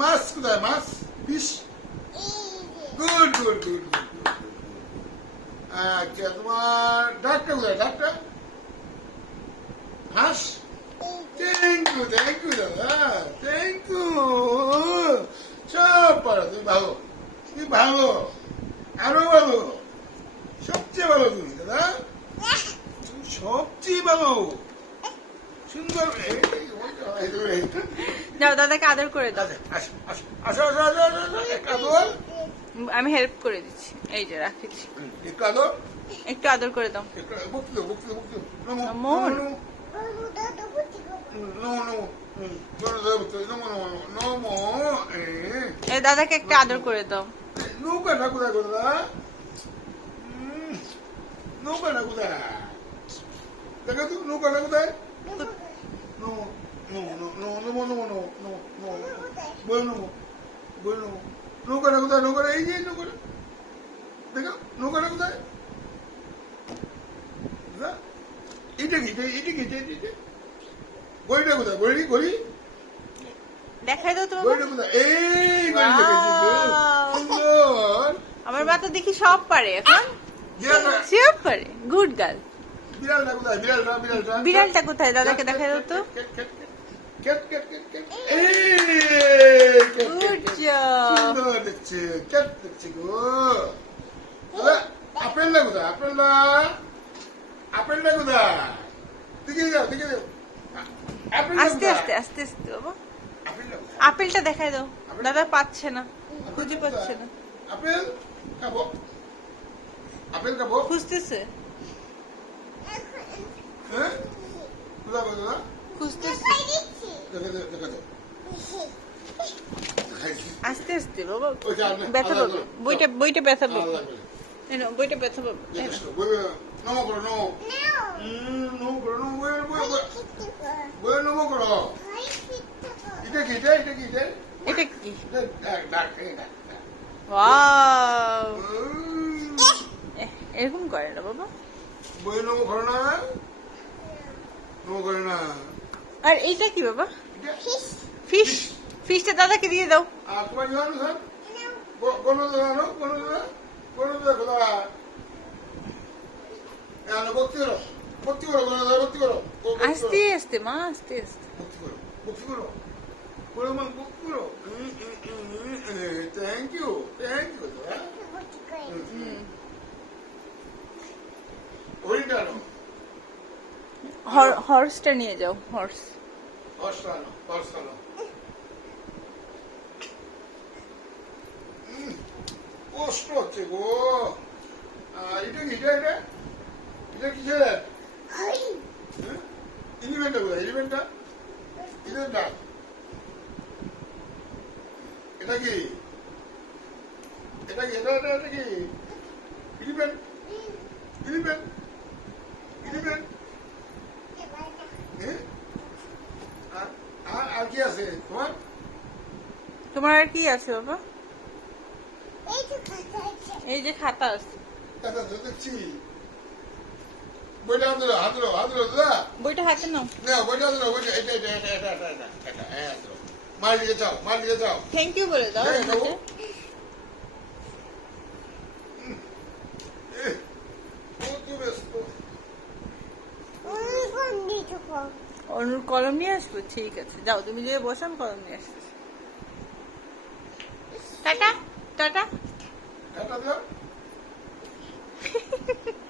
মাছ কোথায় মাছ fish good good good আচ্ছা তোমার ডাকটা কোথায় ডাকটা হাঁস থ্যাংক ইউ থ্যাংক ইউ দাদা থ্যাংক ইউ সব পারো তুমি ভালো তুমি ভালো আরও ভালো সবচেয়ে ভালো তুমি দাদা সবচেয়ে ভালো আমি হেল্প করে দিচ্ছি। এই যে রাখেছি একটু আদর করে দাও। এই দাদাকে একটা আদর করে দাও। নৌকা ঠাকুরা করদা নৌকা ঠাকুরা। দেখো তো নৌকা ঠাকুরা। নমো নমো নমো নমো নমো নমো নমো নমো বল নমো বল নমো নৌকাটা কোথায় নৌকাটা এই যে নৌকাটা দেখো নৌকাটা কোথায় এটা কি এটা কি এটা গড়িটা কোথায় গড়ি গড়ি দেখাই দাও তো বাবা। গড়িটা কোথায় এই আমার মা তো দেখি সব পারে এখন সব পারে গুড গার্ল বিড়ালটা কোথায়? দাদাকে দেখা দাও আপেলটা কোথায়? আস্তে আস্তে আস্তে আস্তে বাবা। আপেলটা দেখাই দাও। দাদা পাচ্ছে না খুঁজে পাচ্ছে না। আপেল খাব। আপেল খাব? খুঁজতেছে? হ্যাঁ? আস্তে আস্তে বাবা। ব্যথা বইটা বইটা ব্যথা পাবে। বইটা ব্যথা পাবে। নমো করো নমো। নমো বই বই বই এটা কি এটা এরকম করে না বাবা। বই নমো করো না। না আর এইটা কি বাবা এটা ফিশ ফিশটা দাদাকে দিয়ে দাও আর তোমার জানো স্যার কোন জানো কোন কোন খোদা এখানে ভক্তি করো ভক্তি করো কোন ভক্তি করো আস্তে আস্তে মা আস্তে আস্তে ভক্তি করো ভক্তি করো করো মা ভক্তি করো থ্যাংক ইউ থ্যাংক ইউ দাদা হুম। হরিণটা আনো হর- হর্সটা নিয়ে যাও হর্স। কষ্ট হচ্ছে গো। আহ, এটা কি এটা এটা? এটা কিসের? এলিমেন্টটা কোথায় এলিমেন্টটা এলিমেন্টটা এটা কি? এটা কি এটা এটা এটা কি? এলিমেন্ট এলিমেন্ট এলিমেন্ট হ্যাঁ আর আর আর কি আছে তোমার তোমার আর কি আছে বাবা? এই যে খাতা আছে। এটা তো দেখছি বইটা হাত হাত হাত দাদা বইটা হাতে নাও। না বইটা হাত বইটা এটা এটা এটা এটা এটা এটা হ্যাঁ মার দিকে যাও মার দিকে যাও থ্যাংক ইউ বলে দাও। ব্যস্ত অনুর কলম নিয়ে আসব? ঠিক আছে। যাও তুমি যে বসো আমি কলম নিয়ে আসছি। টাটা। টাটা? টাটা